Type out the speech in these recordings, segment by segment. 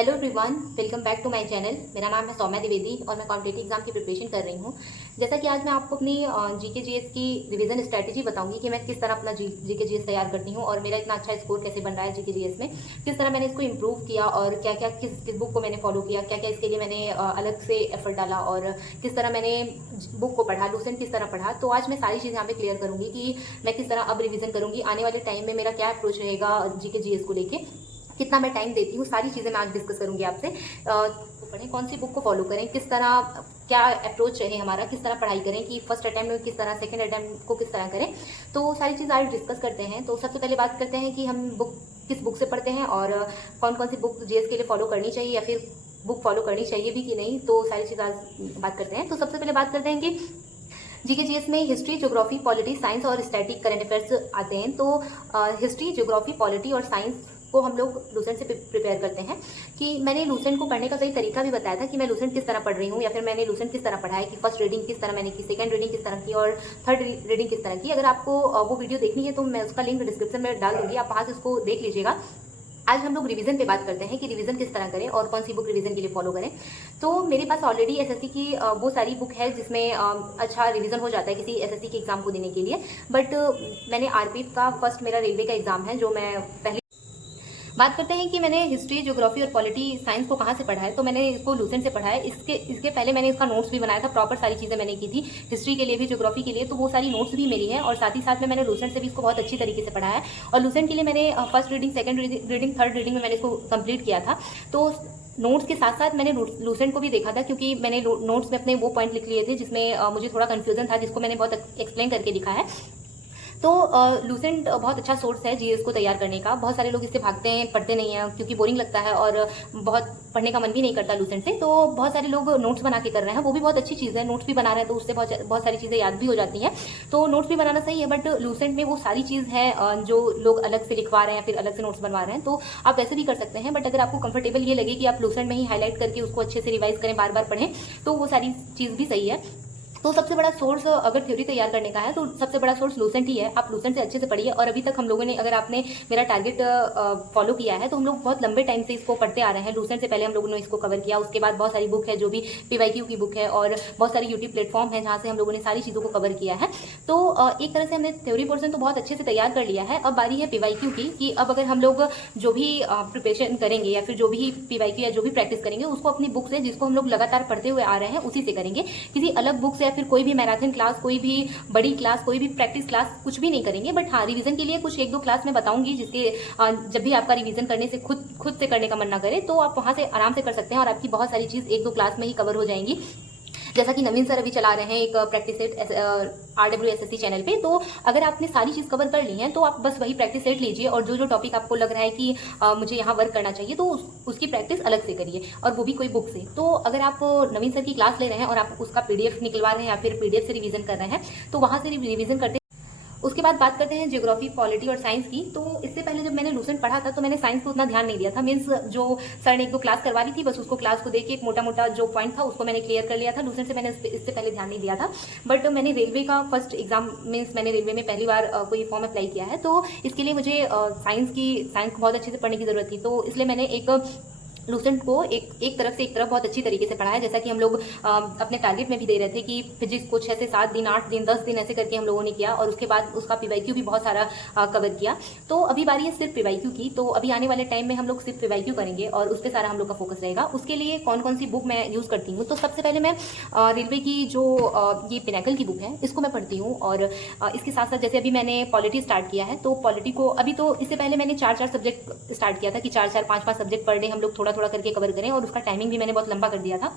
Hello everyone, welcome back to my channel. मेरा नाम है सौम्या द्विवेदी और मैं कॉम्पिटिटिव एग्जाम की प्रिपरेशन कर रही हूँ। जैसा कि आज मैं आपको अपनी जीके जीएस की रिवीजन स्ट्रैटेजी बताऊंगी कि मैं किस तरह अपना जीके जीएस तैयार करती हूँ और मेरा इतना अच्छा स्कोर कैसे बन रहा है जीके जीएस में, किस तरह मैंने इसको इम्प्रूव किया और क्या क्या किस बुक को मैंने फॉलो किया, क्या क्या इसके लिए मैंने अलग से एफर्ट डाला और किस तरह मैंने बुक को पढ़ा, लूसेंट किस तरह पढ़ा। तो आज मैं सारी चीज़ें यहाँ पे क्लियर करूँगी कि मैं किस तरह अब रिविजन करूँगी, आने वाले टाइम में मेरा क्या अप्रोच रहेगा जीके जीएस को लेके, कितना मैं टाइम देती हूँ, सारी चीज़ें मैं आज डिस्कस करूंगी आपसे। तो पढ़ें, कौन सी बुक को फॉलो करें, किस तरह क्या अप्रोच रहे हमारा, किस तरह पढ़ाई करें, कि फर्स्ट अटैम्प्ट में किस तरह, सेकंड अटैम्प्ट को किस तरह करें। तो सारी चीज़ आज डिस्कस करते हैं। तो सबसे पहले बात करते हैं कि हम किस बुक से पढ़ते हैं और कौन कौन सी बुक जीएस के लिए फॉलो करनी चाहिए या फिर बुक फॉलो करनी चाहिए भी कि नहीं। तो सारी चीज़ आज बात करते हैं। तो सबसे पहले बात करते हैं कि जीके जीएस में हिस्ट्री, ज्योग्राफी, पॉलिटी, साइंस और स्टैटिक करंट अफेयर्स आते हैं। तो हिस्ट्री, ज्योग्राफी, पॉलिटी और साइंस को हम लोग लूसेंट से प्रिपेयर करते हैं। कि मैंने लूसेंट को पढ़ने का सही तरीका भी बताया था कि मैं लूसेंट किस तरह पढ़ रही हूँ या फिर मैंने लूसेंट किस तरह पढ़ा है, कि फर्स्ट रीडिंग किस तरह मैंने की, सेकंड रीडिंग किस तरह की और थर्ड रीडिंग किस तरह की। अगर आपको वो वीडियो देखनी है तो मैं उसका लिंक डिस्क्रिप्शन में डाल दूंगी, आप वहाँ से उसको देख लीजिएगा। आज हम लोग रिवीजन पे बात करते हैं कि रिवीजन किस तरह करें और कौन सी बुक रिवीजन के लिए फॉलो करें। तो मेरे पास ऑलरेडी एसएससी की वो सारी बुक है जिसमें अच्छा रिवीजन हो जाता है किसी एसएससी के एग्जाम को देने के लिए। बट मैंने आरपी का फर्स्ट मेरा रेलवे का एग्जाम है जो मैं पहले बात करते हैं कि मैंने हिस्ट्री, ज्योग्राफी और पॉलिटी, साइंस को कहाँ से पढ़ा है। तो मैंने इसको लूसेंट से पढ़ा है। इसके पहले मैंने इसका नोट्स भी बनाया था, प्रॉपर सारी चीज़ें मैंने की थी हिस्ट्री के लिए भी, ज्योग्राफी के लिए, तो वो सारी नोट्स भी मेरी है और साथ ही साथ में मैंने लूसेंट से भी इसको बहुत अच्छी तरीके से पढ़ा है। और लूसेंट के लिए मैंने first reading, second reading, third reading में मैंने इसको कंप्लीट किया था। तो नोट्स के साथ साथ मैंने लूसेंट को भी देखा था क्योंकि मैंने नोट्स में अपने वो पॉइंट लिख लिए थे जिसमें मुझे थोड़ा कन्फ्यूजन था, जिसको मैंने बहुत एक्सप्लेन करके लिखा है। तो लूसेंट बहुत अच्छा सोर्स है जीएस को तैयार करने का। बहुत सारे लोग इससे भागते हैं, पढ़ते नहीं हैं क्योंकि बोरिंग लगता है और बहुत पढ़ने का मन भी नहीं करता लूसेंट से। तो बहुत सारे लोग नोट्स बना के कर रहे हैं, वो भी बहुत अच्छी चीज़ है। नोट्स भी बना रहे हैं तो उससे बहुत सारी चीज़ें याद भी हो जाती हैं। तो नोट्स भी बनाना सही है, बट लूसेंट में वो सारी चीज़ है जो लोग अलग से लिखवा रहे हैं, फिर अलग से नोट्स बनवा रहे हैं। तो आप वैसे भी कर सकते हैं, बट अगर आपको कंफर्टेबल ये लगे कि आप लूसेंट में ही हाईलाइट करके उसको अच्छे से रिवाइज करें, बार बार पढ़ें, तो वो सारी चीज़ भी सही है। तो सबसे बड़ा सोर्स अगर थ्योरी तैयार करने का है तो सबसे बड़ा सोर्स लूसेंट ही है। आप लूसेंट से अच्छे से पढ़िए। और अभी तक हम लोगों ने, अगर आपने मेरा टारगेट फॉलो किया है तो हम लोग बहुत लंबे टाइम से इसको पढ़ते आ रहे हैं। लूसेंट से पहले हम लोगों ने इसको कवर किया, उसके बाद बहुत सारी बुक है जो भी पीवाईक्यू की बुक है और बहुत सारे यूट्यूब प्लेटफॉर्म है जहाँ से हम लोगों ने सारी चीज़ों को कवर किया है। तो एक तरह से हमने थ्योरी पोर्सन तो बहुत अच्छे से तैयार कर लिया है। अब बारी है पीवाईक्यू की, कि अब अगर हम लोग जो भी प्रिपरेशन करेंगे या फिर जो भी पीवाईक्यू या जो भी प्रैक्टिस करेंगे उसको अपनी बुक से, जिसको हम लोग लगातार पढ़ते हुए आ रहे हैं, उसी से करेंगे। किसी अलग बुक से या फिर कोई भी मैराथन क्लास, कोई भी बड़ी क्लास, कोई भी प्रैक्टिस क्लास, कुछ भी नहीं करेंगे। बट हाँ, रिवीजन के लिए कुछ एक दो क्लास मैं बताऊंगी जिसके जब भी आपका रिवीजन करने से खुद से करने का मन ना करे तो आप वहां से आराम से कर सकते हैं और आपकी बहुत सारी चीज एक दो क्लास में ही कवर हो जाएंगी। जैसा कि नवीन सर अभी चला रहे हैं एक प्रैक्टिस सेट RWSSC चैनल पे। तो अगर आपने सारी चीज़ कवर कर ली है तो आप बस वही प्रैक्टिस सेट लीजिए और जो जो टॉपिक आपको लग रहा है कि मुझे यहाँ वर्क करना चाहिए तो उसकी प्रैक्टिस अलग से करिए, और वो भी कोई बुक से। तो अगर आप नवीन सर की क्लास ले रहे हैं और आप उसका PDF निकलवा रहे हैं या फिर PDF से रिवीजन कर रहे हैं तो वहाँ से रिवीजन करते। उसके बाद बात करते हैं ज्योग्राफी, पॉलिटी और साइंस की। तो इससे पहले जब मैंने लूसेंट पढ़ा था तो मैंने साइंस को उतना ध्यान नहीं दिया था। मीन्स जो सर ने एक दो क्लास करवा ली थी, बस उसको क्लास को देके एक मोटा मोटा जो पॉइंट था उसको मैंने क्लियर कर लिया था। लूसेंट से मैंने इससे पहले ध्यान नहीं दिया था। बट मैंने रेलवे का फर्स्ट एग्जाम, मीन्स मैंने रेलवे में पहली बार कोई फॉर्म अप्लाई किया है, तो इसके लिए मुझे साइंस को बहुत अच्छे से पढ़ने की जरूरत थी। तो इसलिए मैंने एक लूसेंट को एक तरफ बहुत अच्छी तरीके से पढ़ा है। जैसा कि हम लोग अपने टारगेट में भी दे रहे थे कि फिजिक्स को 6 से 7 दिन, 8 दिन, 10 दिन ऐसे करके हम लोगों ने किया और उसके बाद उसका पीवाईक्यू भी बहुत सारा कवर किया। तो अभी बारी है सिर्फ पीवाईक्यू की। तो अभी आने वाले टाइम में हम लोग सिर्फ पीवाईक्यू करेंगे और उस पर सारा हम लोग का फोकस रहेगा। उसके लिए कौन कौन सी बुक मैं यूज़ करती हूँ, तो सबसे पहले मैं रेलवे की जो ये पिनाकल की बुक है इसको मैं पढ़ती हूँ। और इसके साथ साथ जैसे अभी मैंने पॉलिटी स्टार्ट किया है तो पॉलिटी को अभी, तो इससे पहले मैंने 4 सब्जेक्ट स्टार्ट किया था कि 4 5 सब्जेक्ट पर डे हम लोग थोड़ा थोड़ा करके कवर करें, और उसका टाइमिंग भी मैंने बहुत लंबा कर दिया था।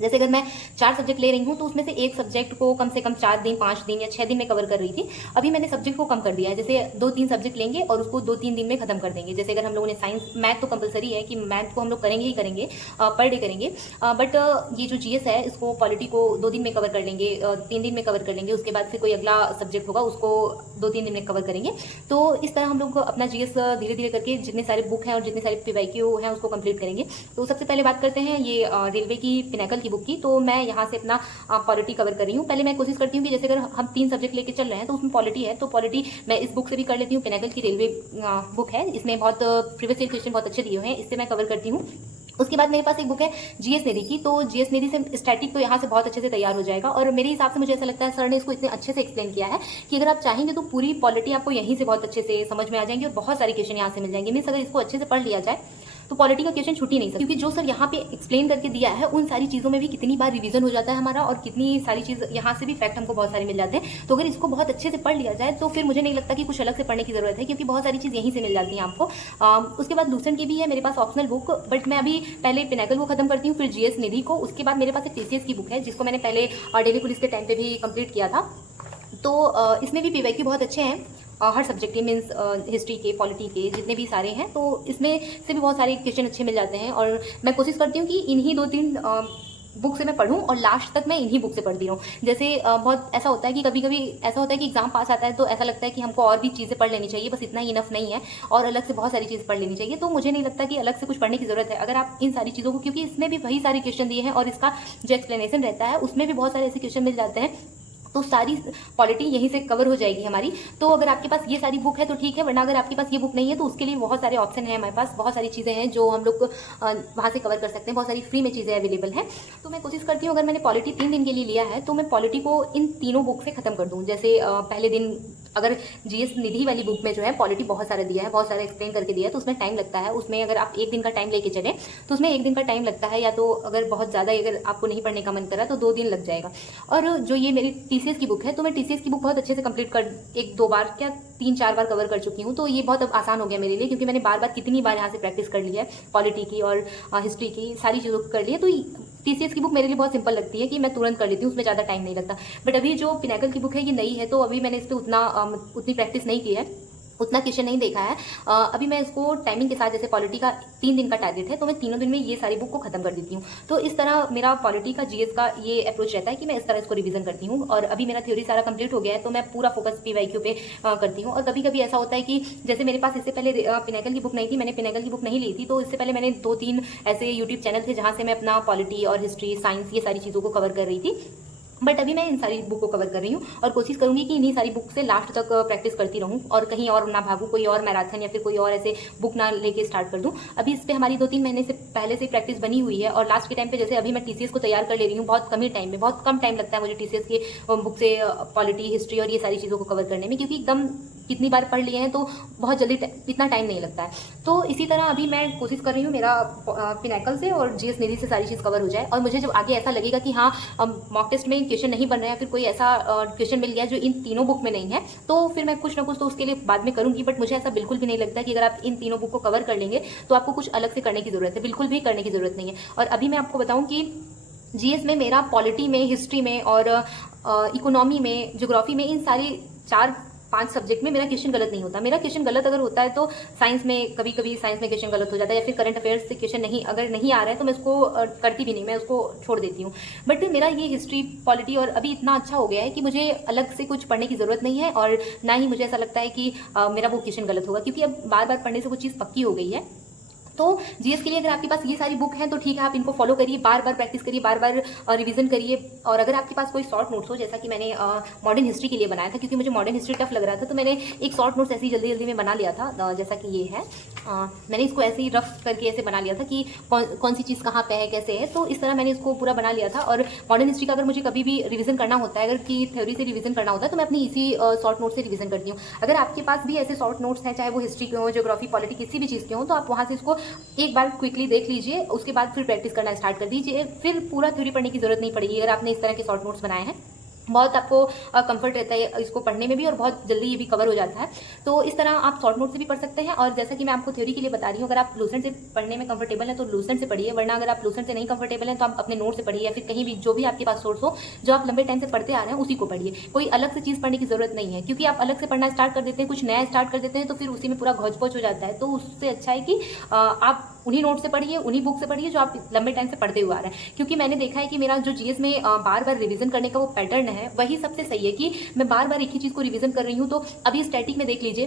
जैसे अगर मैं 4 सब्जेक्ट ले रही हूँ तो उसमें से एक सब्जेक्ट को कम से कम 4 दिन, 5 दिन या 6 दिन में कवर कर रही थी। अभी मैंने सब्जेक्ट को कम कर दिया है, जैसे 2-3 सब्जेक्ट लेंगे और उसको 2-3 दिन में खत्म कर देंगे। जैसे अगर हम लोगों ने साइंस, मैथ तो कंपलसरी है कि मैथ को हम लोग करेंगे ही करेंगे, पर डे करेंगे। बट ये जो GS है इसको, पॉलिटी को 2 दिन में कवर कर लेंगे, 3 दिन में कवर कर लेंगे। उसके बाद फिर कोई अगला सब्जेक्ट होगा उसको 2-3 दिन में कवर करेंगे। तो इस तरह हम लोग अपना GS धीरे धीरे करके जितने सारे बुक हैं और जितने सारे पीवाईक्यू हैं उसको कंप्लीट करेंगे। तो सबसे पहले बात करते हैं ये रेलवे की पिनाकल की बुक की। तो मैं यहाँ से अपना पॉलिटी कवर कर रही हूँ। पहले मैं कोशिश करती हूँ कि जैसे अगर हम 3 सब्जेक्ट लेके चल रहे हैं तो उसमें पॉलिटी है तो पॉलिटी मैं इस बुक से भी कर लेती हूँ। पिनाकल की रेलवे बुक है, इसमें बहुत प्रीवियस ईयर क्वेश्चन बहुत अच्छे दिए हुए हैं, इससे मैं कवर करती हूँ। उसके बाद मेरे पास एक बुक है जीएस निधि की, तो जीएस निधि से स्टैटिक तो यहाँ से बहुत अच्छे से तैयार हो जाएगा। और मेरे हिसाब से मुझे ऐसा लगता है सर ने इसको इतने अच्छे से एक्सप्लेन किया है कि अगर आप चाहेंगे तो पूरी पॉलिटी आपको यहीं से बहुत अच्छे से समझ में आ जाएंगे और बहुत सारे क्वेश्चन यहाँ से मिल जाएंगे। मीन्स अगर इसको अच्छे से पढ़ लिया जाए तो पॉलिटी का क्वेश्चन छूट ही नहीं सकता, क्योंकि जो सर यहाँ पे एक्सप्लेन करके दिया है उन सारी चीज़ों में भी कितनी बार रिवीजन हो जाता है हमारा, और कितनी सारी चीज़ यहाँ से भी फैक्ट हमको बहुत सारे मिल जाते हैं। तो अगर इसको बहुत अच्छे से पढ़ लिया जाए तो फिर मुझे नहीं लगता कि कुछ अलग से पढ़ने की जरूरत है, क्योंकि बहुत सारी चीज़ यहीं से मिल जाती है आपको। उसके बाद लूसेंट की भी है मेरे पास ऑप्शनल बुक, बट मैं अभी पहले पिनाकल को खत्म करती हूँ, फिर जीएस निधि को। उसके बाद मेरे पास एक टीसीएस की बुक है जिसको मैंने पहले डेली पुलिस के टाइम पे भी कंप्लीट किया था। तो इसमें भी पीवाईक्यू बहुत अच्छे हैं हर सब्जेक्ट के, मीन्स हिस्ट्री के, पॉलिटी के, जितने भी सारे हैं, तो इसमें से भी बहुत सारे क्वेश्चन अच्छे मिल जाते हैं। और मैं कोशिश करती हूँ कि इन्हीं 2-3 बुक से मैं पढ़ूं और लास्ट तक मैं इन्हीं बुक से पढ़ती रहूं। जैसे बहुत ऐसा होता है कि कभी कभी ऐसा होता है कि एग्जाम पास आता है तो ऐसा लगता है कि हमको और भी चीज़ें पढ़ लेनी चाहिए, बस इतना ही इनफ नहीं है और अलग से बहुत सारी चीज़ पढ़ लेनी चाहिए। तो मुझे नहीं लगता कि अलग से कुछ पढ़ने की जरूरत है अगर आप इन सारी चीज़ों को, क्योंकि इसमें भी वही सारे क्वेश्चन दिए हैं और इसका जो एक्सप्लेनेशन रहता है उसमें भी बहुत सारे ऐसे क्वेश्चन मिल जाते हैं, तो सारी पॉलिटी यहीं से कवर हो जाएगी हमारी। तो अगर आपके पास ये सारी बुक है तो ठीक है, वरना अगर आपके पास ये बुक नहीं है तो उसके लिए बहुत सारे ऑप्शन है हमारे पास, बहुत सारी चीज़ें हैं जो हम लोग वहाँ से कवर कर सकते हैं, बहुत सारी फ्री में चीज़ें अवेलेबल हैं। तो मैं कोशिश करती हूँ अगर मैंने पॉलिटी 3 दिन के लिए लिया है तो मैं पॉलिटी को इन तीनों बुक से खत्म कर दूँ। जैसे पहले दिन अगर जीएस निधि वाली बुक में जो है पॉलिटी बहुत सारा दिया है, बहुत सारा एक्सप्लेन करके दिया है, तो उसमें टाइम लगता है। उसमें अगर आप 1 दिन का टाइम लेके चले तो उसमें 1 दिन का टाइम लगता है, या तो अगर बहुत ज़्यादा अगर आपको नहीं पढ़ने का मन करा तो 2 दिन लग जाएगा। और जो ये मेरी टीसीएस की बुक है, तो मैं टीसीएस की बुक बहुत अच्छे से कंप्लीट कर 1-2 बार क्या 3-4 बार कवर कर चुकी हूँ, तो ये बहुत अब आसान हो गया मेरे लिए, क्योंकि मैंने बार बार कितनी बार यहाँ से प्रैक्टिस कर ली है पॉलिटी की और हिस्ट्री की, सारी चीज़ों को कर ली है। तो टीसीएस की बुक मेरे लिए बहुत सिंपल लगती है कि मैं तुरंत कर लेती हूँ, उसमें ज़्यादा टाइम नहीं लगता। बट अभी जो पिनाकल की बुक है ये नई है, तो अभी मैंने इस पर उतनी प्रैक्टिस नहीं की है, उतना क्वेश्चन नहीं देखा है। अभी मैं इसको टाइमिंग के साथ, जैसे पॉलिटी का 3 दिन का टारगेट है तो मैं 3 दिन में ये सारी बुक को खत्म कर देती हूँ। तो इस तरह मेरा पॉलिटी का जीएस का ये अप्रोच रहता है कि मैं इस तरह इसको रिवीजन करती हूँ। और अभी मेरा थ्योरी सारा कंप्लीट हो गया है तो मैं पूरा फोकस पीवाईक्यू पे करती हूँ। और कभी कभी ऐसा होता है कि जैसे मेरे पास इससे पहले पिनाकल की बुक नहीं थी, मैंने पिनाकल की बुक नहीं ली थी, तो इससे पहले मैंने 2-3 ऐसे यूट्यूब चैनल थे जहाँ से मैं अपना पॉलिटी और हिस्ट्री, साइंस, ये सारी चीज़ों को कवर कर रही थी। बट अभी मैं इन सारी बुक को कवर कर रही हूँ और कोशिश करूंगी कि इन्हीं सारी बुक से लास्ट तक प्रैक्टिस करती रहूँ और कहीं और ना भागूँ, कोई और मैराथन या फिर कोई और ऐसे बुक ना लेके स्टार्ट कर दूँ। अभी इस पर हमारी 2-3 महीने से पहले से प्रैक्टिस बनी हुई है और लास्ट के टाइम पे जैसे अभी मैं टीसीएस को तैयार कर ले रही हूँ, बहुत कम ही टाइम में, बहुत कम टाइम लगता है मुझे टीसीएस की बुक से पॉलिटी, हिस्ट्री और ये सारी चीज़ों को कवर करने में, क्योंकि एकदम कितनी बार पढ़ लिए हैं तो बहुत जल्दी इतना टाइम नहीं लगता है। तो इसी तरह अभी मैं कोशिश कर रही हूँ मेरा पिनाकल से और जीएस निधि से सारी चीज़ कवर हो जाए। और मुझे जब आगे ऐसा लगेगा कि हाँ मॉक टेस्ट में क्वेश्चन नहीं बन रहा है, फिर कोई ऐसा क्वेश्चन मिल गया जो इन तीनों बुक में नहीं है, तो फिर मैं कुछ ना कुछ तो उसके लिए बाद में करूँगी। बट मुझे ऐसा बिल्कुल भी नहीं लगता कि अगर आप इन तीनों बुक को कवर कर लेंगे तो आपको कुछ अलग से करने की ज़रूरत है, बिल्कुल भी करने की ज़रूरत नहीं है। और अभी मैं आपको बताऊँ कि जीएस में मेरा पॉलिटी में, हिस्ट्री में और इकोनॉमी में, ज्योग्राफी में, इन सारी 4-5 सब्जेक्ट में मेरा क्वेश्चन गलत नहीं होता। मेरा क्वेश्चन गलत अगर होता है तो साइंस में, कभी कभी साइंस में क्वेश्चन गलत हो जाता है, या फिर करंट अफेयर्स से क्वेश्चन अगर नहीं आ रहा है तो मैं उसको करती भी नहीं, मैं उसको छोड़ देती हूँ। बट मेरा ये हिस्ट्री, पॉलिटी और अभी इतना अच्छा हो गया है कि मुझे अलग से कुछ पढ़ने की ज़रूरत नहीं है, और ना ही मुझे ऐसा लगता है कि मेरा वो क्वेश्चन गलत होगा, क्योंकि अब बार बार पढ़ने से वो चीज़ पक्की हो गई है। तो जीएस के लिए अगर आपके पास ये सारी बुक हैं तो ठीक है, आप इनको फॉलो करिए, बार बार प्रैक्टिस करिए, बार बार रिवीजन करिए। और अगर आपके पास कोई शॉर्ट नोट्स हो, जैसा कि मैंने मॉडर्न हिस्ट्री के लिए बनाया था, क्योंकि मुझे मॉडर्न हिस्ट्री टफ लग रहा था, तो मैंने एक शॉर्ट नोट्स ऐसे ही जल्दी जल्दी में बना लिया था, जैसा कि ये है। मैंने इसको ऐसे ही रफ करके ऐसे बना लिया था कि कौन सी चीज़ कहाँ पे है, कैसे है, तो इस तरह मैंने इसको पूरा बना लिया था। और मॉडर्न हिस्ट्री का अगर मुझे कभी भी रिवीजन करना होता है, अगर की थ्योरी से रिवीजन करना होता है, तो मैं अपनी इसी शॉर्ट नोट से रिवीजन करती हूँ। अगर आपके पास भी ऐसे शॉर्ट नोट्स हैं, चाहे वो हिस्ट्री के हो, ज्योग्राफी, पॉलिटी, किसी भी चीज़ के हो, तो आप वहाँ से इसको एक बार क्विकली देख लीजिए, उसके बाद फिर प्रैक्टिस करना स्टार्ट कर दीजिए, फिर पूरा थ्योरी पढ़ने की जरूरत नहीं पड़ेगी अगर आपने इस तरह के शॉर्ट नोट्स बनाए हैं। बहुत आपको कंफर्ट रहता है इसको पढ़ने में भी, और बहुत जल्दी ये भी कवर हो जाता है। तो इस तरह आप शॉर्ट नोट से भी पढ़ सकते हैं। और जैसा कि मैं आपको थ्योरी के लिए बता रही हूँ, अगर आप लूसेंट से पढ़ने में कंफर्टेबल हैं तो लूसेंट से पढ़िए, वरना अगर आप लूसेंट से नहीं कंफर्टेबल हैं तो आप अपने नोट से पढ़िए, या फिर कहीं भी जो भी आपके पास सोर्स हो, जो आप लंबे टाइम से पढ़ते आ रहे हैं उसी को पढ़िए। कोई अलग से चीज़ पढ़ने की जरूरत नहीं है, क्योंकि आप अलग से पढ़ना स्टार्ट कर देते हैं, कुछ नया स्टार्ट कर देते हैं, तो फिर उसी में पूरा घोच पोच हो जाता है। तो उससे अच्छा है कि आप उन्हीं नोट से पढ़िए, उन्हीं बुक से पढ़िए जो आप लंबे टाइम से पढ़ते हुए आ रहे हैं। क्योंकि मैंने देखा है कि मेरा जो जीएस में बार बार रिवीजन करने का वो पैटर्न है, वही सबसे सही है कि मैं बार बार एक ही चीज़ को रिवीजन कर रही हूँ। तो अभी स्टैटिक में देख लीजिए,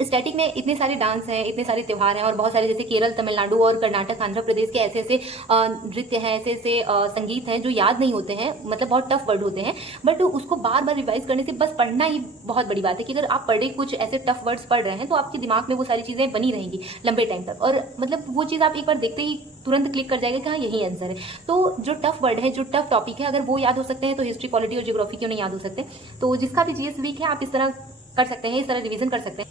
स्टैटिक में इतने सारे डांस हैं, इतने सारे त्यौहार हैं और बहुत सारे जैसे केरल, तमिलनाडु और कर्नाटक, आंध्र प्रदेश के ऐसे ऐसे नृत्य हैं, ऐसे ऐसे संगीत हैं जो याद नहीं होते हैं, मतलब बहुत टफ वर्ड होते हैं, बट उसको बार बार रिवाइज करने से बस पढ़ना ही बहुत बड़ी बात है कि अगर आप पढ़े कुछ ऐसे टफ वर्ड्स पढ़ रहे हैं तो आपके दिमाग में वो सारी चीज़ें बनी रहेंगी लंबे टाइम तक, और मतलब वो चीज़ आप एक बार देखते ही तुरंत क्लिक कर जाएगा कि हाँ यही आंसर है। तो जो टफ वर्ड है, जो टफ टॉपिक है, अगर वो याद हो सकते हैं तो हिस्ट्री, पॉलिटी और ज्योग्राफी क्यों नहीं याद हो सकते। तो जिसका भी जीएस वीक है आप इस तरह कर सकते हैं, इस तरह रिवीजन कर सकते हैं।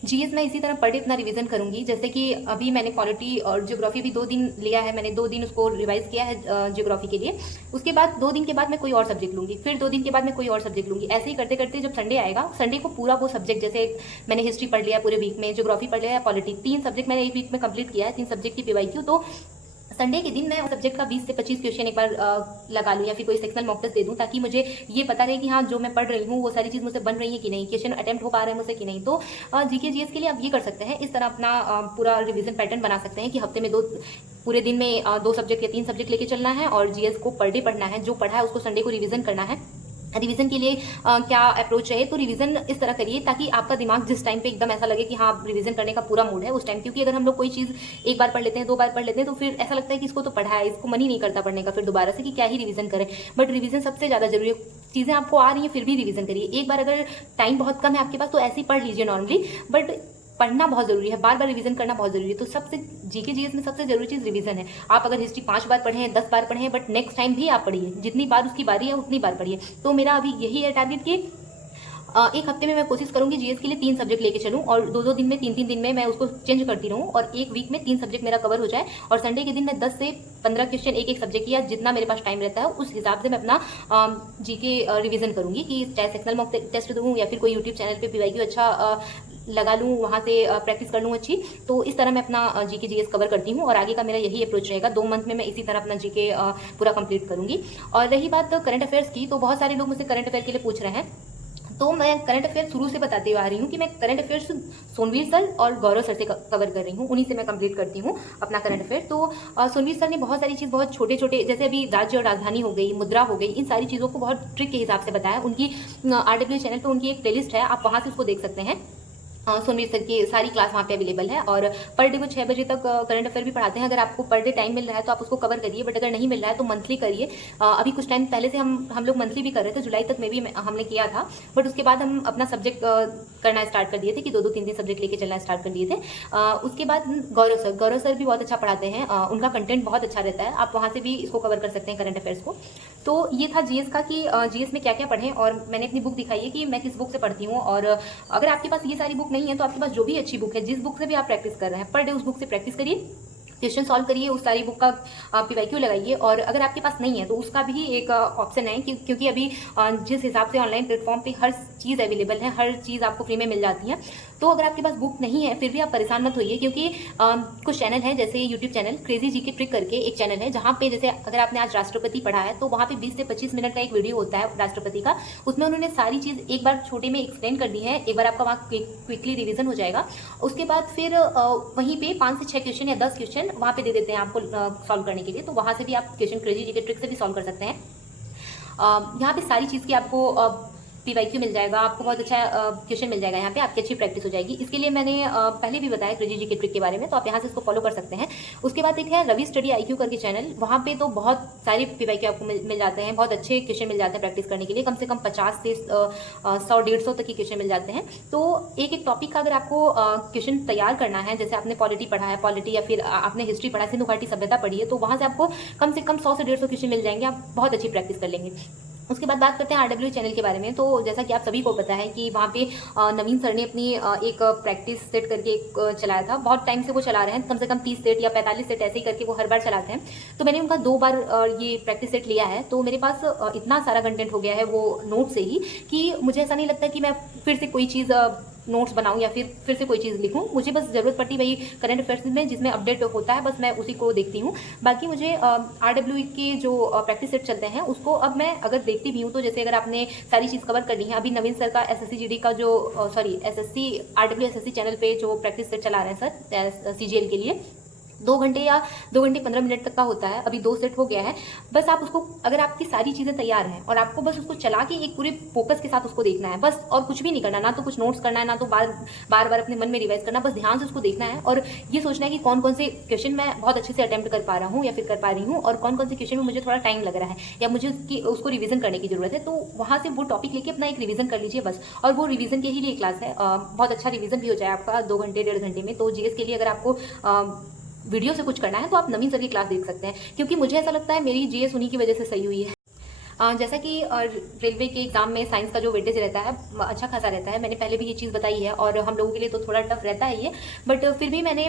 जीएस मैं इसी तरह पर डे इतना रिवीजन करूंगी, जैसे कि अभी मैंने पॉलिटी और ज्योग्राफी भी 2 दिन लिया है, मैंने 2 दिन उसको रिवाइज किया है ज्योग्राफी के लिए। उसके बाद 2 दिन के बाद मैं कोई और सब्जेक्ट लूंगी, फिर 2 दिन के बाद मैं कोई और सब्जेक्ट लूंगी। ऐसे ही करते करते जब संडे आएगा, संडे को पूरा वो सब्जेक्ट, जैसे मैंने हिस्ट्री पढ़ लिया पूरे वीक में, ज्योग्राफी पढ़ लिया, पॉलिटी, 3 सब्जेक्ट मैंने एक वीक में कंप्लीट किया है, 3 सब्जेक्ट की पीवाईक्यू। तो संडे के दिन मैं उस सब्जेक्ट का 20 से 25 क्वेश्चन एक बार लगा लूँ या फिर कोई सेक्शनल मॉक टेस्ट दे दूँ, ताकि मुझे ये पता रहे कि हाँ जो मैं पढ़ रही हूँ वो सारी चीज़ मुझसे बन रही है कि नहीं, क्वेश्चन अटेम्प्ट हो पा रहे हैं मुझसे कि नहीं। तो जीके जीएस के लिए आप ये कर सकते हैं, इस तरह अपना पूरा रिवीजन पैटर्न बना सकते हैं कि हफ्ते में पूरे दिन में 2 सब्जेक्ट या 3 सब्जेक्ट लेके चलना है और जीएस को पर डे पढ़ना है, जो पढ़ा है उसको संडे को रिवीजन करना है। रिवीजन के लिए क्या अप्रोच है, तो रिवीजन इस तरह करिए ताकि आपका दिमाग जिस टाइम पे एकदम ऐसा लगे कि हाँ रिवीजन करने का पूरा मूड है उस टाइम, क्योंकि अगर हम लोग कोई चीज़ एक बार पढ़ लेते हैं, 2 बार पढ़ लेते हैं, तो फिर ऐसा लगता है कि इसको तो पढ़ा है, इसको मन ही नहीं करता पढ़ने का फिर दोबारा से कि क्या ही रिवीजन करें। बट रिवीजन सबसे ज़्यादा जरूरी है। चीज़ें आपको आ रही हैं फिर भी रिवीजन करिए। एक बार अगर टाइम बहुत कम है आपके पास तो ऐसे ही पढ़ लीजिए नॉर्मली, बट पढ़ना बहुत जरूरी है, बार बार रिवीजन करना बहुत जरूरी है। तो सबसे जीके जीएस में सबसे जरूरी चीज़ रिवीजन है। आप अगर हिस्ट्री 5 बार पढ़े हैं, 10 बार पढ़े हैं, बट नेक्स्ट टाइम भी आप पढ़िए, जितनी बार उसकी बारी है उतनी बार पढ़िए। तो मेरा अभी यही है टारगेट कि एक हफ्ते में मैं कोशिश करूंगी जीएस के लिए 3 सब्जेक्ट लेके चलूं और 2-2 दिन में, 3-3 दिन में मैं उसको चेंज करती रहूं और एक वीक में 3 सब्जेक्ट मेरा कवर हो जाए। और संडे के दिन मैं 10 से 15 क्वेश्चन एक सब्जेक्ट की, या जितना मेरे पास टाइम रहता है उस हिसाब से मैं अपना जीके रिवीजन करूंगी, कि चाहे सेक्शनल मॉक टेस्ट दूँ या फिर कोई यूट्यूब चैनल पर पीवाईक्यू अच्छा लगा लूँ, वहाँ से प्रैक्टिस कर लूँ अच्छी। तो इस तरह मैं अपना जीके जीएस कवर करती हूँ और आगे का मेरा यही अप्रोच रहेगा। 2 मंथ में मैं इसी तरह अपना जीके पूरा कंप्लीट करूँगी। और रही बात करंट अफेयर्स की, तो बहुत सारे लोग मुझसे करंट अफेयर के लिए पूछ रहे हैं, तो मैं करंट अफेयर शुरू से बताती आ रही हूँ कि मैं करंट अफेयर्स सोनवीर सर और गौरव सर से कवर कर रही हूँ, उन्हीं से मैं कंप्लीट करती हूँ अपना करंट अफेयर। तो सोनवीर सर ने बहुत सारी चीज़ बहुत छोटे छोटे, जैसे अभी राज्य और राजधानी हो गई, मुद्रा हो गई, इन सारी चीज़ों को बहुत ट्रिक के हिसाब से बताया। उनकी RW चैनल पर उनकी एक प्लेलिस्ट है, आप वहाँ से उसको देख सकते हैं। सोनवीर सर की सारी क्लास वहाँ पे अवेलेबल है और पर डे वो 6 बजे तक करंट अफेयर भी पढ़ाते हैं। अगर आपको पर डे टाइम मिल रहा है तो आप उसको कवर करिए, बट अगर नहीं मिल रहा है तो मंथली करिए। अभी कुछ टाइम पहले से हम लोग मंथली भी कर रहे थे, जुलाई तक में भी हमने किया था, बट उसके बाद हम अपना सब्जेक्ट करना स्टार्ट कर दिए थे कि 2-2 3-3 सब्जेक्ट लेके चलना स्टार्ट कर दिए थे। उसके बाद गौरव सर भी बहुत अच्छा पढ़ाते हैं, उनका कंटेंट बहुत अच्छा रहता है, आप वहाँ से भी इसको कवर कर सकते हैं करंट अफेयर्स को। तो ये था जीएस का कि जीएस में क्या क्या पढ़ें, और मैंने अपनी बुक दिखाई है कि मैं किस बुक से पढ़ती हूँ। और अगर आपके पास ये सारी बुक नहीं है तो आपके पास जो भी अच्छी बुक है, जिस बुक से भी आप प्रैक्टिस कर रहे हैं, पर डे उस बुक से प्रैक्टिस करिए, क्वेश्चन सॉल्व करिए, उस सारी बुक का पीवाईक्यू लगाइए। और अगर आपके पास नहीं है तो उसका भी एक ऑप्शन है, क्योंकि अभी जिस हिसाब से ऑनलाइन प्लेटफॉर्म पे हर चीज़ अवेलेबल है, हर चीज़ आपको फ्री में मिल जाती है। तो अगर आपके पास बुक नहीं है फिर भी आप परेशान मत होइए, क्योंकि कुछ चैनल है, जैसे YouTube channel crazy GK trick करके एक चैनल है, जहाँ पे जैसे अगर आपने आज राष्ट्रपति पढ़ा है तो वहाँ पे 20 से 25 मिनट का एक वीडियो होता है राष्ट्रपति का, उसमें उन्होंने सारी चीज़ एक बार छोटे में एक्सप्लेन कर दी है। एक बार आपका वहाँ क्विकली रिविजन हो जाएगा। उसके बाद फिर वहीं पे 5 से 6 क्वेश्चन या 10 क्वेश्चन वहाँ पे दे देते हैं आपको सॉल्व करने के लिए, तो वहाँ से भी आप क्वेश्चन क्रेजी जीके ट्रिक से भी सॉल्व कर सकते हैं। यहाँ पे सारी चीज़ की आपको पीवाईक्यू मिल जाएगा, आपको बहुत अच्छा क्वेश्चन मिल जाएगा, यहाँ पे आपकी अच्छी प्रैक्टिस हो जाएगी। इसके लिए मैंने पहले भी बताया क्रेजी जीके ट्रिक के बारे में, तो आप यहाँ से इसको फॉलो कर सकते हैं। उसके बाद एक है रवि स्टडी IQ करके चैनल, वहाँ पे तो बहुत सारे पीवाईक्यू आपको मिल जाते हैं, बहुत अच्छे क्वेश्चन मिल जाते हैं प्रैक्टिस करने के लिए, कम से कम 50 से 100-150 तक के क्वेश्चन मिल जाते हैं। तो एक टॉपिक का अगर आपको क्वेश्चन तैयार करना है, जैसे आपने पॉलिटी पढ़ा है, पॉलिटी या फिर आपने हिस्ट्री पढ़ा, सिंधु घाटी सभ्यता पढ़ी है, तो वहाँ से आपको कम से कम 100 से 150 क्वेश्चन मिल जाएंगे, आप बहुत अच्छी प्रैक्टिस कर लेंगे। उसके बाद बात करते हैं RW चैनल के बारे में। तो जैसा कि आप सभी को पता है कि वहाँ पे नवीन सर ने अपनी एक प्रैक्टिस सेट करके एक चलाया था, बहुत टाइम से वो चला रहे हैं, कम से कम 30 सेट या 45 सेट ऐसे ही करके वो हर बार चलाते हैं। तो मैंने उनका 2 बार ये प्रैक्टिस सेट लिया है, तो मेरे पास इतना सारा कंटेंट हो गया है वो नोट से ही, कि मुझे ऐसा नहीं लगता कि मैं फिर से कोई चीज़ नोट्स बनाऊं या फिर से कोई चीज़ लिखूं। मुझे बस ज़रूरत पड़ती वही करंट अफेयर्स में जिसमें अपडेट होता है, बस मैं उसी को देखती हूँ। बाकी मुझे RW के जो प्रैक्टिस सेट चलते हैं उसको अब मैं अगर देखती भी हूँ, तो जैसे अगर आपने सारी चीज़ कवर करनी है, अभी नवीन सर का SSC GD का जो RW SSC चैनल पे जो प्रैक्टिस सेट चला रहे हैं सर CGL के लिए, 2 घंटे या 2 घंटे 15 मिनट तक का होता है। अभी 2 सेट हो गया है। बस आप उसको, अगर आपकी सारी चीज़ें तैयार हैं और आपको बस उसको चला के एक पूरे फोकस के साथ उसको देखना है बस, और कुछ भी नहीं करना, ना तो कुछ नोट्स करना है, ना तो बार बार अपने मन में रिवाइज करना, बस ध्यान से उसको देखना है और ये सोचना है कि कौन कौन से क्वेश्चन मैं बहुत अच्छे से अटेम्प्ट कर पा रहा हूँ या फिर कर पा रही हूँ, और कौन कौन से क्वेश्चन में मुझे थोड़ा टाइम लग रहा है या मुझे उसको रिवीजन करने की जरूरत है। तो वहाँ से वो टॉपिक लेके अपना एक रिवीजन कर लीजिए बस, और वो रिवीजन के ही लिए क्लास है। बहुत अच्छा रिवीजन भी हो जाए आपका 2 घंटे 1.5 घंटे में। तो जीएस के लिए अगर आपको वीडियो से कुछ करना है तो आप नवीन सर की क्लास देख सकते हैं, क्योंकि मुझे ऐसा लगता है मेरी जीएस उन्हीं की वजह से सही हुई है। जैसा कि रेलवे के एग्जाम में साइंस का जो वेटेज रहता है अच्छा खासा रहता है, मैंने पहले भी ये चीज़ बताई है और हम लोगों के लिए तो थोड़ा टफ रहता है ये, बट फिर भी मैंने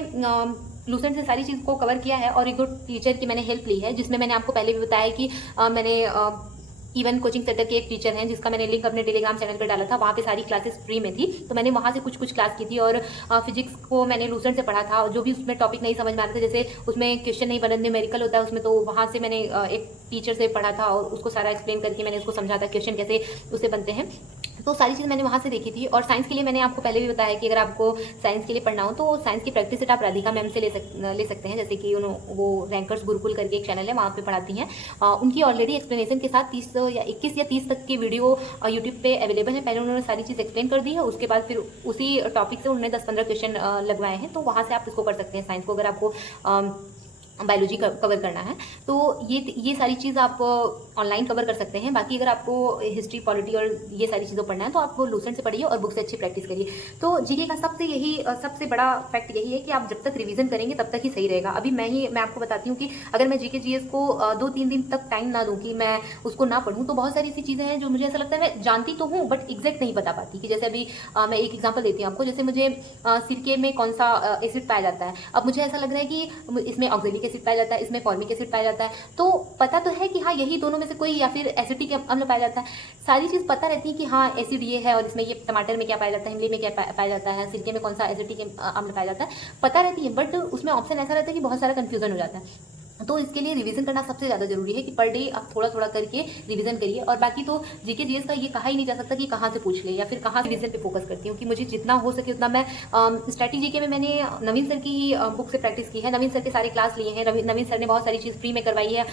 लूसेंट से सारी चीज़ को कवर किया है और एक दो टीचर की मैंने हेल्प ली है, जिसमें मैंने आपको पहले भी बताया कि मैंने इवन कोचिंग सेंटर के एक टीचर हैं जिसका मैंने लिंक अपने टेलीग्राम चैनल पर डाला था, वहाँ पे सारी क्लासेस फ्री में थी, तो मैंने वहाँ से कुछ कुछ क्लास की थी। और फिजिक्स को मैंने लूसेंट से पढ़ा था, जो भी उसमें टॉपिक नहीं समझ में आ रहा था, जैसे उसमें क्वेश्चन नहीं बना, न्यूमेरिकल होता है उसमें, तो वहाँ से मैंने एक टीचर से पढ़ा था और उसको सारा एक्सप्लेन करके मैंने उसको समझा था क्वेश्चन कैसे उससे बनते हैं। तो सारी चीज़ मैंने वहाँ से देखी थी। और साइंस के लिए मैंने आपको पहले भी बताया कि अगर आपको साइंस के लिए पढ़ना हो तो साइंस की प्रैक्टिस सेट आप राधिका मैम से ले सकते हैं, जैसे कि वो रैंकर्स गुरुकुल करके एक चैनल है, वहाँ पे पढ़ाती हैं। उनकी ऑलरेडी एक्सप्लेनेशन के साथ 30 या 21 या 30 तक की वीडियो यूट्यूब पे अवेलेबल है। पहले उन्होंने सारी चीज़ एक्सप्लेन कर दी है, उसके बाद फिर उसी टॉपिक से उन्होंने 10-15 क्वेश्चन लगवाए हैं, तो वहाँ से आप इसको कर सकते हैं साइंस को, अगर आपको बायोलॉजी कवर करना है तो ये सारी चीज़ आप ऑनलाइन कवर कर सकते हैं। बाकी अगर आपको हिस्ट्री पॉलिटी और ये सारी चीज़ें पढ़ना है तो आप लूसेंट से पढ़िए और बुक से अच्छी प्रैक्टिस करिए। तो जीके का सबसे बड़ा फैक्ट यही है कि आप जब तक रिवीजन करेंगे तब तक ही सही रहेगा। अभी मैं आपको बताती हूँ कि अगर मैं जीके जीएस को 2-3 दिन तक टाइम ना दूँ कि मैं उसको ना पढ़ूँ, तो बहुत सारी ऐसी चीज़ें हैं जो मुझे ऐसा लगता है मैं जानती तो हूँ बट एग्जैक्ट नहीं बता पाती। कि जैसे अभी मैं एक एग्जाम्पल देती हूँ आपको, जैसे मुझे सिरके में कौन सा एसिड पाया जाता है, अब मुझे ऐसा लग रहा है कि इसमें ऑक्जेलिक एसिड पाया जाता है, इसमें फॉर्मिक एसिड पाया जाता है, तो पता तो है कि हाँ यही दोनों में से कोई, या फिर एसिटिक अम्ल पाया जाता है। सारी चीज़ पता रहती है कि हाँ एसिड ये है और इसमें ये टमाटर में क्या पाया जाता है, इमली में क्या पाया जाता है, सिरके में कौन सा एसिटिक अम्ल पाया जाता है, पता रहती है, बट उसमें ऑप्शन ऐसा रहता है कि बहुत सारा कंफ्यूजन हो जाता है। तो इसके लिए रिवीजन करना सबसे ज़्यादा जरूरी है कि पर डे आप थोड़ा थोड़ा करके रिवीजन करिए। और बाकी तो जीके जीएस का ये कहा ही नहीं जा सकता कि कहाँ से पूछ ले या फिर कहाँ से रिवीजन पे फोकस करती हूँ, कि मुझे जितना हो सके उतना मैं स्ट्रैटेजी के में मैंने नवीन सर की ही बुक से प्रैक्टिस की है, नवीन सर के सारे क्लास लिए हैं, नवीन सर ने बहुत सारी चीज़ फ्री में करवाई है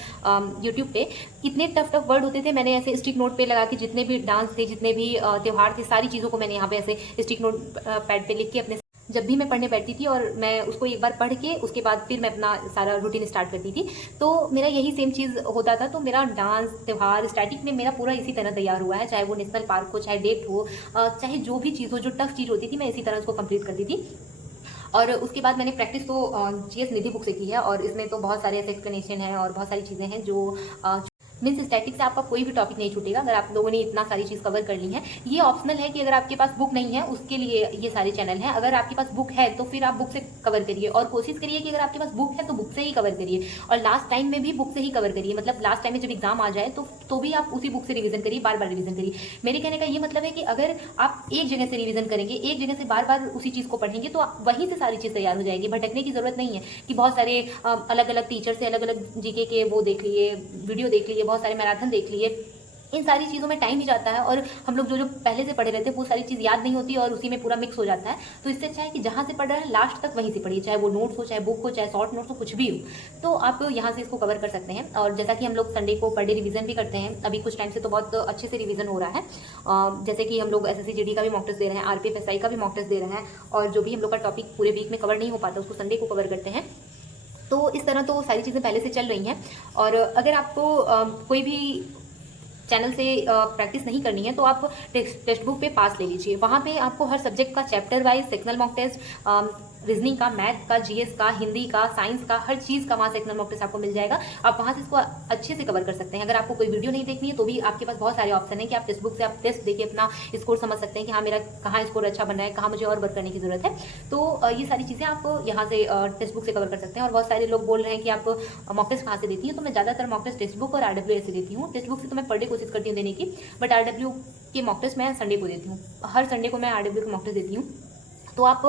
यूट्यूब पे। इतने टफ वर्ड होते थे, मैंने ऐसे स्टिक नोट पे लगा के जितने भी डांस थे, जितने भी त्यौहार थे, सारी चीज़ों को मैंने यहाँ पे ऐसे स्टिक नोट पैड पे लिख के अपने जब भी मैं पढ़ने बैठती थी और मैं उसको एक बार पढ़ के उसके बाद फिर मैं अपना सारा रूटीन स्टार्ट करती थी, तो मेरा यही सेम चीज़ होता था। तो मेरा डांस त्यौहार स्टैटिक में मेरा पूरा इसी तरह तैयार हुआ है, चाहे वो नेशनल पार्क हो, चाहे डेट हो, चाहे जो भी चीज़ हो, जो टफ चीज़ होती थी मैं इसी तरह उसको कंप्लीट करती थी। और उसके बाद मैंने प्रैक्टिस तो जीएस निधि बुक से की है, और इसमें तो बहुत सारे ऐसे एक्सप्लेनेशन हैं और बहुत सारी चीज़ें हैं जो मीन्स स्टैटिक से आपका कोई भी टॉपिक नहीं छूटेगा अगर आप लोगों ने इतना सारी चीज़ कवर कर ली है। ये ऑप्शनल है कि अगर आपके पास बुक नहीं है उसके लिए ये सारे चैनल हैं, अगर आपके पास बुक है तो फिर आप बुक से कवर करिए, और कोशिश करिए कि अगर आपके पास बुक है तो बुक से ही कवर करिए, और लास्ट टाइम में भी बुक से ही कवर करिए। मतलब लास्ट टाइम में जब एग्जाम आ जाए तो भी आप उसी बुक से रिवीजन करिए, बार बार रिवीजन करिए। मेरे कहने का ये मतलब है कि अगर आप एक जगह से रिवीजन करेंगे, एक जगह से बार बार उसी चीज़ को पढ़ेंगे, तो वहीं से सारी चीज़ तैयार हो जाएगी। भटकने की जरूरत नहीं है कि बहुत सारे अलग अलग टीचर से अलग अलग जीके के वो देख लिए, वीडियो देख लिए, बहुत सारे मैराथन देख लिए। इन सारी चीज़ों में टाइम ही जाता है और हम लोग जो पहले से पढ़े रहते हैं वो सारी चीज़ याद नहीं होती और उसी में पूरा मिक्स हो जाता है। तो इससे अच्छा है कि जहाँ से पढ़ रहे हैं लास्ट तक वहीं से पढ़िए, चाहे वो नोट्स हो, चाहे बुक हो, चाहे शॉर्ट नोट्स हो, कुछ भी हो, तो आप यहाँ से इसको कवर कर सकते हैं। और जैसा कि हम लोग संडे को पर डे रिवीजन भी करते हैं, अभी कुछ टाइम से तो बहुत अच्छे से रिवीजन हो रहा है। जैसे कि हम लोग SSC GD का भी मॉक टेस्ट दे रहे हैं, RPF SI का भी मॉक टेस्ट दे रहे हैं, और जो भी हम लोग का टॉपिक पूरे वीक में कवर नहीं हो पाता उसको संडे को कवर करते हैं। तो इस तरह तो सारी चीज़ें पहले से चल रही हैं। और अगर आपको कोई भी चैनल से प्रैक्टिस नहीं करनी है तो आप टेक्स्ट बुक पे पास ले लीजिए, वहाँ पे आपको हर सब्जेक्ट का chapter wise sectional mock test, reasoning का, मैथ का, जीएस का, हिंदी का, साइंस का, हर चीज़ का वहाँ सेक्शनल मॉक टेस्ट आपको मिल जाएगा। आप वहाँ से इसको अच्छे से कवर कर सकते हैं। अगर आपको कोई वीडियो नहीं देखनी है तो भी आपके पास बहुत सारे ऑप्शन है कि आप टेक्स्ट बुक से आप टेस्ट देके अपना स्कोर समझ सकते हैं कि हाँ मेरा कहाँ स्कोर अच्छा बन रहा है, कहाँ मुझे और वर्क करने की जरूरत है। तो ये सारी चीज़ें आप यहाँ से टेक्स्ट बुक से कवर कर सकते हैं। और बहुत सारे लोग बोल रहे हैं कि आप मॉक टेस्ट कहाँ से देती हैं, तो मैं ज़्यादातर मॉक टेस्ट टेक्स्ट बुक और RWA से देती हूँ। टेक्स्ट बुक से तो मैं पर डे कोशिश करती हूँ देने की, बट RW के मॉक टेस्ट मैं संडे को देती हूँ। हर संडे को मैं RW के मॉक टेस्ट देती हूँ। तो आप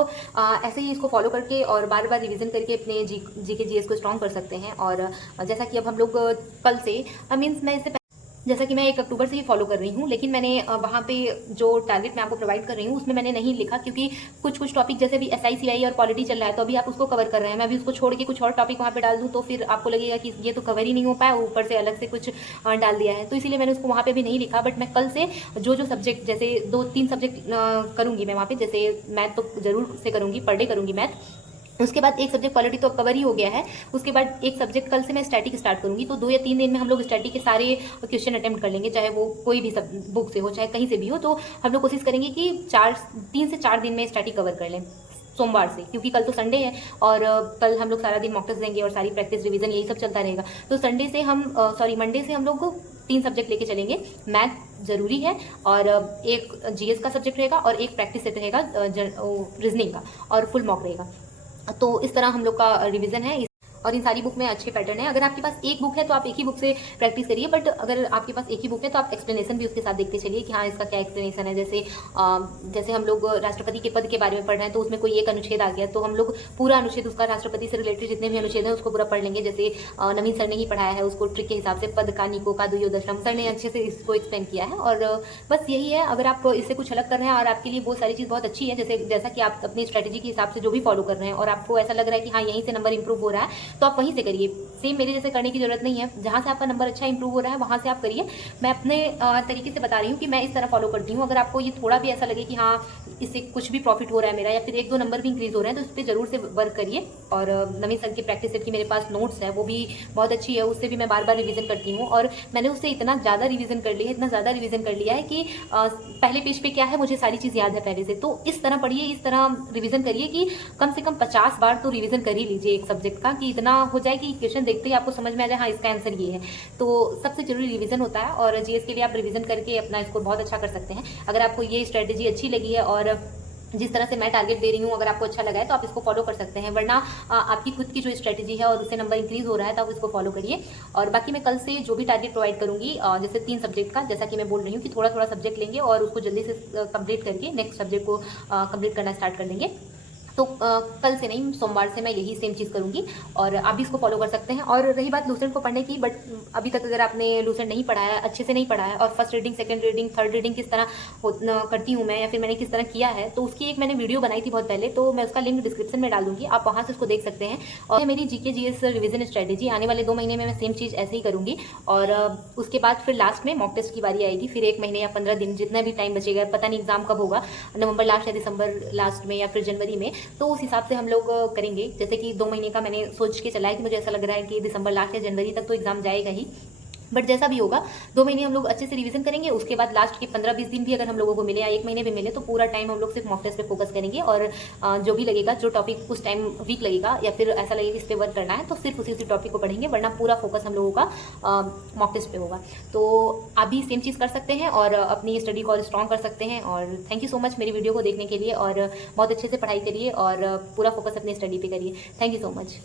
ऐसे ही इसको फॉलो करके और बार बार रिवीजन करके अपने जीके जीएस को स्ट्रॉन्ग कर सकते हैं। और जैसा कि अब हम लोग कल से मीन्स मैं इससे जैसा कि मैं 1 अक्टूबर से ही फॉलो कर रही हूँ, लेकिन मैंने वहाँ पे जो टारगेट मैं आपको प्रोवाइड कर रही हूँ उसमें मैंने नहीं लिखा, क्योंकि कुछ टॉपिक जैसे भी SICI और पॉलिटी चल रहा है तो अभी आप उसको कवर कर रहे हैं, मैं अभी उसको छोड़ के कुछ और टॉपिक वहाँ पे डाल दूँ तो फिर आपको लगेगा कि ये तो कवर ही नहीं हो पाया, ऊपर से अलग से कुछ डाल दिया है, तो इसीलिए मैंने उसको वहाँ पे भी नहीं लिखा। बट मैं कल से जो सब्जेक्ट, जैसे 2-3 सब्जेक्ट करूँगी मैं वहाँ पे, जैसे मैथ तो जरूर से करूँगी, पर डे करूँगी मैथ। उसके बाद एक सब्जेक्ट पॉलिटी तो कवर ही हो गया है, उसके बाद एक सब्जेक्ट कल से मैं स्टैटिक स्टार्ट करूंगी, तो 2 या 3 दिन में हम लोग स्टैटिक के सारे क्वेश्चन अटेम्प्ट कर लेंगे, चाहे वो कोई भी सब बुक से हो चाहे कहीं से भी हो। तो हम लोग कोशिश करेंगे कि 3 से 4 दिन में स्टैटिक कवर कर लें सोमवार से, क्योंकि कल तो संडे है और कल हम लोग सारा दिन मॉक टेस्ट देंगे और सारी प्रैक्टिस रिवीजन यही सब चलता रहेगा। तो मंडे से हम लोग 3 सब्जेक्ट लेके चलेंगे। मैथ जरूरी है और एक GS का सब्जेक्ट रहेगा और एक प्रैक्टिस सेट रहेगा रीजनिंग का, और फुल मॉक रहेगा। तो इस तरह हम लोग का रिवीजन है, और इन सारी बुक में अच्छे पैटर्न है। अगर आपके पास एक बुक है तो आप एक ही बुक से प्रैक्टिस करिए, बट अगर आपके पास एक ही बुक है तो आप एक्सप्लेनेशन भी उसके साथ देखते चलिए कि हाँ इसका क्या एक्सप्लेनेशन है। जैसे हम लोग राष्ट्रपति के पद के बारे में पढ़ रहे हैं तो उसमें कोई एक अनुच्छेद आ गया तो हम लोग पूरा अनुच्छेद उसका, राष्ट्रपति से रिलेटेड जितने भी अनुच्छेद हैं उसको पूरा पढ़ लेंगे। जैसे नवीन सर ने ही पढ़ाया है उसको ट्रिक के हिसाब से, पद का, निको का, दुयोदशम सर ने अच्छे से इसको एक्सप्लेन किया है। और बस यही है, अगर आप इससे कुछ अलग कर रहे हैं और आपके लिए वो सारी चीज़ बहुत अच्छी है, जैसा कि आप अपनी स्ट्रेटेजी के हिसाब से जो भी फॉलो कर रहे हैं और आपको ऐसा लग रहा है कि हाँ यहीं से नंबर इंप्रूव हो रहा है, तो आप वहीं से करिए। सेम मेरे जैसे करने की जरूरत नहीं है, जहां से आपका नंबर अच्छा इंप्रूव हो रहा है वहां से आप करिए। मैं अपने तरीके से बता रही हूँ कि मैं इस तरह फॉलो करती हूँ। अगर आपको ये थोड़ा भी ऐसा लगे कि हाँ इससे कुछ भी प्रॉफिट हो रहा है मेरा, या फिर 1-2 नंबर भी इंक्रीज हो रहे हैं, तो इस पर जरूर से वर्क करिए। और नवीन सर की प्रैक्टिस सेट की मेरे पास नोट्स है, वो भी बहुत अच्छी है, उससे भी मैं बार बार रिवीजन करती हूँ और मैंने उससे इतना ज़्यादा रिवीजन कर लिया है, इतना ज़्यादा रिवीजन कर लिया है कि पहले पेज पे क्या है मुझे सारी चीज़ याद है पहले से। तो इस तरह पढ़िए, इस तरह रिवीजन करिए कि कम से कम 50 बार तो रिवीजन कर ही लीजिए एक सब्जेक्ट का, कि इतना हो जाए कि क्वेश्चन देखते ही आपको समझ में आ जाए हाँ इसका आंसर ये है। तो सबसे जरूरी रिवीजन होता है, और GS के लिए आप रिवीजन करके अपना स्कोर बहुत अच्छा कर सकते हैं। अगर आपको ये स्ट्रेटेजी अच्छी लगी है और जिस तरह से मैं टारगेट दे रही हूँ अगर आपको अच्छा लगा है तो आप इसको फॉलो कर सकते हैं, वरना आपकी खुद की जो स्ट्रेटेजी है और उससे नंबर इंक्रीज हो रहा है तो आप इसको फॉलो करिए। और बाकी मैं कल से जो भी टारगेट प्रोवाइड करूंगी, जैसे 3 सब्जेक्ट का, जैसा कि मैं बोल रही हूँ कि थोड़ा थोड़ा सब्जेक्ट लेंगे और उसको जल्दी से कंप्लीट करके नेक्स्ट सब्जेक्ट को कंप्लीट करना स्टार्ट कर देंगे। तो कल से नहीं, सोमवार से मैं यही सेम चीज़ करूँगी और आप भी इसको फॉलो कर सकते हैं। और रही बात लूसेंट को पढ़ने की, बट अभी तक अगर आपने लूसेंट नहीं पढ़ा है, अच्छे से नहीं पढ़ा है, और first reading, second reading, third reading किस तरह करती हूँ मैं, या फिर मैंने किस तरह किया है, तो उसकी एक मैंने वीडियो बनाई थी बहुत पहले, तो मैं उसका लिंक डिस्क्रिप्शन में डाल दूँगी, आप वहाँ से उसको देख सकते हैं। और मेरी GK GS रिविजन स्ट्रेटेजी आने वाले 2 महीने में मैं सेम चीज़ ऐसे ही करूँगी। और उसके बाद फिर लास्ट में मॉक टेस्ट की बारी आएगी, फिर 1 महीने या 15 दिन जितना भी टाइम बचेगा, पता नहीं एग्जाम कब होगा, नवंबर लास्ट या दिसंबर लास्ट में या फिर जनवरी में, तो उस हिसाब से हम लोग करेंगे। जैसे कि 2 महीने का मैंने सोच के चला है कि मुझे ऐसा लग रहा है कि दिसंबर लास्ट या जनवरी तक तो एग्जाम जाएगा ही, बट जैसा भी होगा 2 महीने हम लोग अच्छे से रिवीजन करेंगे। उसके बाद लास्ट के 15-20 दिन भी अगर हम लोगों को मिले या 1 महीने भी मिले तो पूरा टाइम हम लोग सिर्फ मॉक टेस्ट पे फोकस करेंगे। और जो भी लगेगा, जो टॉपिक उस टाइम वीक लगेगा या फिर ऐसा लगेगा कि इस पर वर्क करना है, तो सिर्फ उसी टॉपिक को पढ़ेंगे, वरना पूरा फोकस हम लोगों का मॉक टेस्ट पे होगा। तो आप भी सेम चीज़ कर सकते हैं और अपनी स्टडी को और स्ट्रॉन्ग कर सकते हैं। और थैंक यू सो मच मेरी वीडियो को देखने के लिए, और बहुत अच्छे से पढ़ाई करिए और पूरा फोकस अपनी स्टडी पे करिए। Thank you so much.